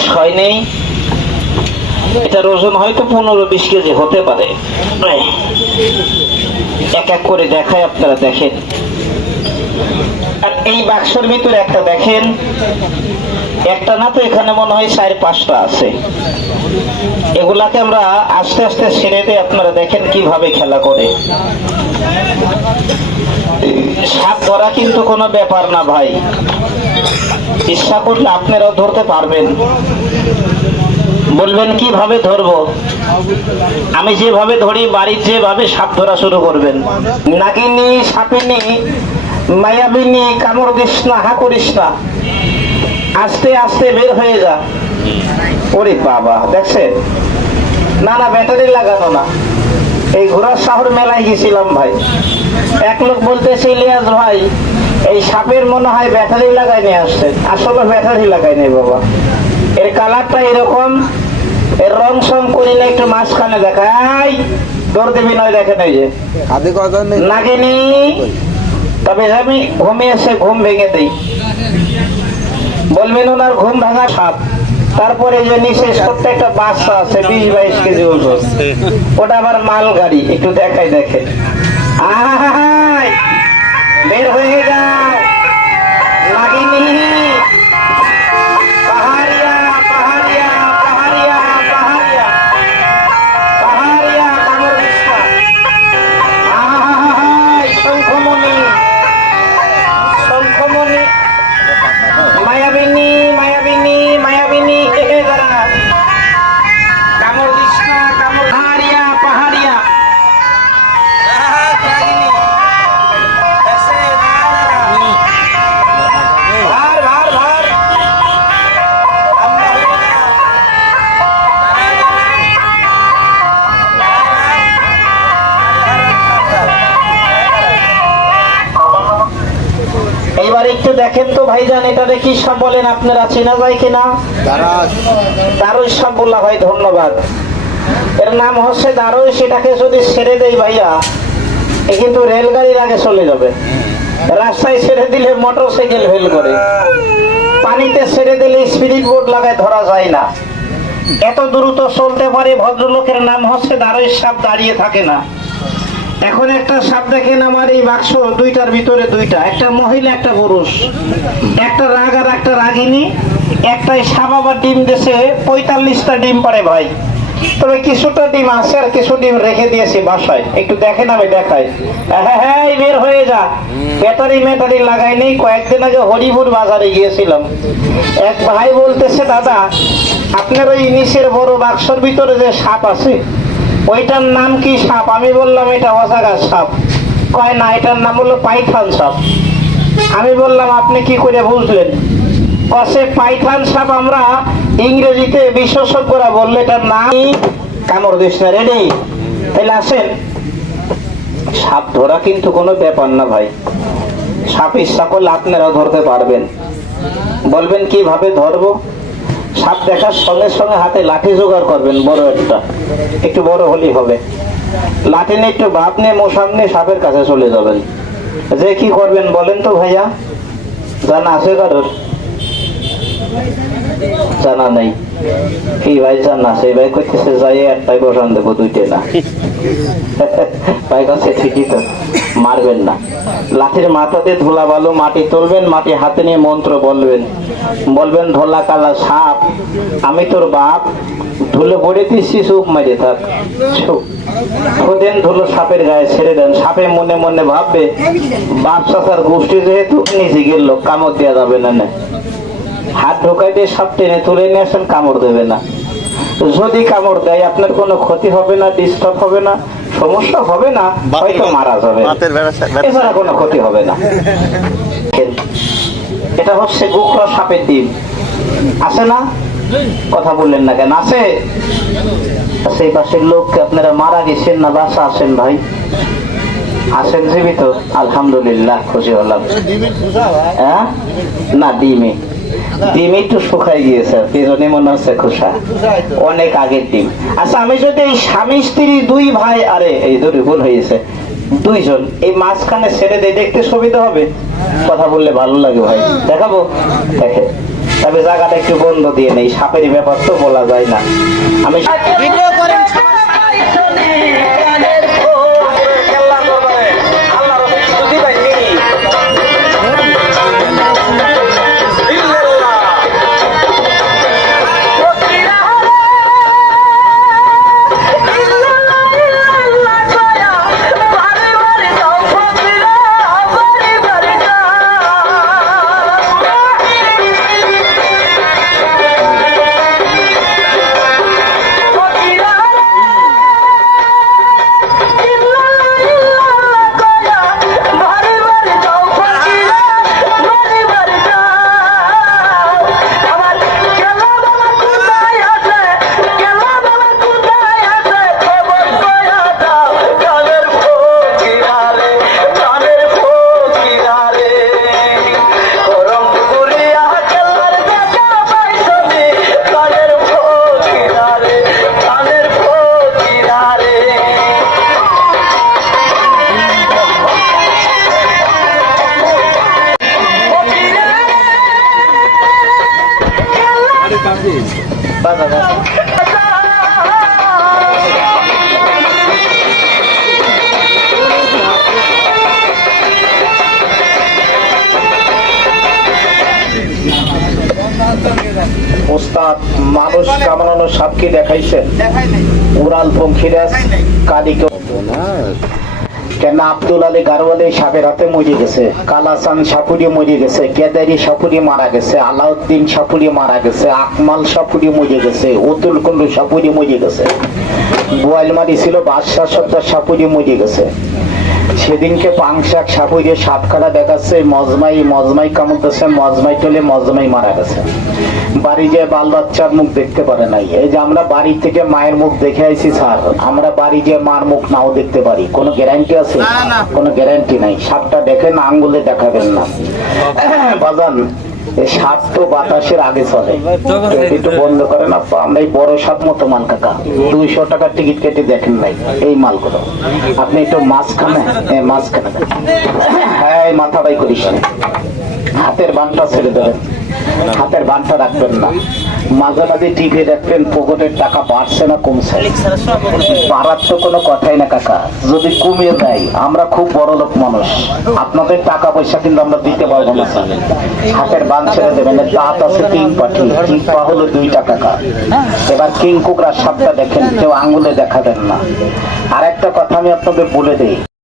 শেষ হয়নি। এটার ওজন হয়তো 15-20 কেজি হতে পারে। এক এক করে দেখায়, আপনারা দেখেন। আর এই বাক্সের ভিতরে একটা দেখেন, একটা না তো এখানে মনে হয় 4-5টা আছে। এগুলাকে আমরা আস্তে আস্তে ছেড়ে দিয়ে আপনারা দেখেন কিভাবে খেলা করে। সাপ ধরা কিন্তু কোনো ব্যাপার না ভাই, ইচ্ছা করলে আপনারাও ধরতে পারবেন। বলবেন কিভাবে ধরবো? আমি যেভাবে ধরি, বাড়ির যেভাবে সাপ ধরা শুরু করবেন। নাগিনী, সাপিনী, মায়াবিনী, কামড় দিস না, হা করিস না, আস্তে আস্তে বের হয়ে যা। ওরে বাবা, দেখছেন? না না, ব্যাটারি লাগানো না। এই ঘোড়ার শহর মেলায় গেছিলাম ভাই, এক লোক বলতেছে, ইলিয়াস ভাই এই সাপের মনে হয় ব্যাটারি লাগাই নিয়ে আসছে। আসলে ব্যাটারি লাগাই নেই বাবা, এর কালারটা এরকম, এর রং সং করিলে একটু মাঝখানে দেখায়। দৌড় দেবি নয়, দেখেন এই যে নাগিনী। তবে আমি ঘুমিয়েছে, ঘুম ভেঙে দেই। বলবেন ওনার ঘুম ভাঙা সাপ। তারপরে যে নিচে ছোট্ট একটা বাচ্চা আছে 20-22 কেজি ওজন, ওটা আবার মাল গাড়ি। একটু দেখাই, দেখে বের হয়ে যাও নাগিনী। পাহাড়িয়া, পাহাড়িয়া, পাহাড়িয়া, পাহাড়িয়া, পাহাড়িয়া, কামড় দিস না। শঙ্খমণি, শঙ্খমণি, মায়াবিনী, মায়াবিনী, মায়াবিনী, কামড় দিস না, কামড়। পাহাড়িয়া, পাহাড়িয়া, ভার ভার ভার। এইবার একটু দেখেন তো ভাইজান, এটাতে কি সাপ বলেন আপনারা, চেনা যায় কিনা? দারুস সাপ বলা হয়। ধন্যবাদ। এর নাম হচ্ছে দারুস। এটাকে যদি ছেড়ে দেই ভাইয়া, এ কিন্তু রেলগাড়ির আগে চলে যাবে। রাস্তায় ছেড়ে দিলে মোটরসাইকেল ফেল করে, পানিতে ছেড়ে দিলে স্পিড বোট লাগায় ধরা যায় না। এত দ্রুত চলতে পারে। ভদ্রলোকের নাম হচ্ছে দারুস সাপ, দাঁড়িয়ে থাকে না। এখন একটা সাপ দেখেন আমার এই বাক্স, দুইটার ভিতরে দুইটা, একটা মহিলা একটা পুরুষ, একটা রাগ আর একটা রাগিনী। একটাই সাপ আবার ডিম দিয়েছে, 45টা ডিম পারে ভাই। তবে কিছুটা ডিম আছে আর কিছু ডিম রেখে দিয়েছি বাসায়। একটু দেখেন, আমি দেখাই। হ্যাঁ, বের হয়ে যা। ব্যাটারি ম্যাটারি লাগাইনি। কয়েকদিন আগে হরিপুর বাজারে গিয়েছিলাম, এক ভাই বলতেছে, দাদা আপনার ওই নিচের বড় বাক্সর ভিতরে যে সাপ আছে, ওইটার নাম কি সাপ? আমি বললাম এটা অজাগা সাপ। কয় না, এটার নাম হলো পাইথন সাপ। আমি বললাম আপনি কি করে বুঝলেন? কসে পাইথন সাপ আমরা ইংরেজিতে বিশেষজ্ঞরা বললে এটার নাম কামড় দিস না। রেডি? তাহলে আসেন। সাপ ধরা কিন্তু কোনো ব্যাপার না ভাই, সাপ ইচ্ছা করলে আপনারাও ধরতে পারবেন। বলবেন কিভাবে ধরবো? সাপ দেখার সঙ্গে সঙ্গে হাতে লাঠি জোগাড় করবেন, বড় একটা, একটু বড় হলেই হবে। লাঠি নিয়ে একটু ভাব নিয়ে মশান নিয়ে সাপের কাছে চলে যাবেন। যে কি করবেন বলেন তো ভাইয়া? জানা আছে কারোর? জানা নেই? কি ভাই জানা আছে? ভাই করতেছে যাই একটাই বসান দেবো, দুইটে না। ভাই কাছে ঠিকই তো, মারবেন না। লাঠির মাথাতে ধুলা বালু মাটি তুলবেন, মাটি হাতে নিয়ে মন্ত্র বলবেন। বলবেন, ধোলা কালা সাপ আমি তোর বাপ, ধুলো পড়ে দিচ্ছি, চুপ মারে থাক। দেন ধুলো সাপের গায়ে ছেড়ে দেন। সাপে মনে মনে ভাববে, বাপ চাচার গোষ্ঠী যেহেতু নিজে গেল, কামড় দেওয়া যাবে না। হাত ঢোকাই দিয়ে সাপ টেনে তুলে নিয়ে আসেন, কামড় দেবে না। যদি কামড় দেয় আপনার কোনো ক্ষতি হবে না, ডিস্টার্ব হবে না, সমস্যা হবে না, হয়তো মারা যাবে, এছাড়া কোনো ক্ষতি হবে না। এটা হচ্ছে গোখরা সাপের ডিম। আছে না? কথা বললেন না কেন? আছে? সেই পাশের লোককে আপনারা মারা গেছেন না বাসা আছেন ভাই? আছেন জীবিত? আলহামদুলিল্লাহ, খুশি হলাম। হ্যাঁ না, ডিমে ডিম একটু শুকাই গিয়েছে, পেছনে মনে হচ্ছে খোসা, অনেক আগের ডিম। আচ্ছা, আমি যদি এই স্বামী স্ত্রী দুই ভাই, আরে এই দুটি ভুল হয়েছে, দুইজন এই মাঝখানে ছেড়ে দিয়ে দেখতে সুবিধা হবে? কথা বললে ভালো লাগে ভাই, দেখাবো? দেখে তবে জায়গাটা একটু বন্ধ দিয়ে নেই, সাপের ব্যাপার তো বলা যায় না। আমি ভিডিও করেন ওস্তাদ মানুষ কামড়ানো সাপকে দেখাইছেন? উড়াল পঙ্খিরাজ কাদিকে কেন আব্দুল আলী গারওয়ালি সাপের হাতে মরে গেছে, কালাচান সাপুরি মরে গেছে, কেদারি সাপুরি মারা গেছে, আলাউদ্দিন সাপুরি মারা গেছে, আকমাল সাপুরি মরে গেছে, অতুল কুন্ডু সাপুরি মরে গেছে, বোয়ালমারি ছিল বাদশাহ সর্দার সাপুরি মরে গেছে। সেদিনকে পাংশাক সাপুরে সাপখানা দেখাচ্ছে, মজমাই কামড়তেছে, মজমাই টলে মজমাই মারা গেছে। বাড়ি যায় বাল বাচ্চার মুখ দেখতে পারে নাই। এই যে আমরা বাড়ি থেকে মায়ের মুখ দেখে আইছি স্যার, আমরা বাড়ি যে মার মুখ নাও দেখতে পারি, কোনো গ্যারান্টি আছে? কোনো গ্যারান্টি নাই। সাপটা দেখেন, আঙ্গুলে দেখাবেন না বাজান। সাপ তো বাতাসের আগে চলে, একটু বন্ধ করেন আপা। আমরা এই বড় সাপ মতো মাল কাকা 200 টাকার টিকিট কেটে দেখেন নাই এই মালগুলো। আপনি একটু মাঝখানে হ্যাঁ মাথাটাই করিস, হাতের বানটা ছেড়ে দেবেন, হাতের বানটা রাখবেন না। মাঝে মাঝে টিভি দেখবেন পকেটের টাকা বাড়ছে না কমছে, বাড়ার তো কোনো কথাই না কাকা। যদি কমিয়ে দেয়, আমরা খুব বড় লোক মানুষ, আপনাদের টাকা পয়সা কিন্তু আমরা দিতে পারবো না। হাতের বান ছেড়ে দেবেন। দাঁত আছে 3 পাটি, 3 পা হলো 2 টাকা। এবার কিং কোকড়ার সাপটা দেখেন, কেউ আঙ্গুলে দেখাবেন না। আর একটা কথা আমি আপনাদের বলে দিই,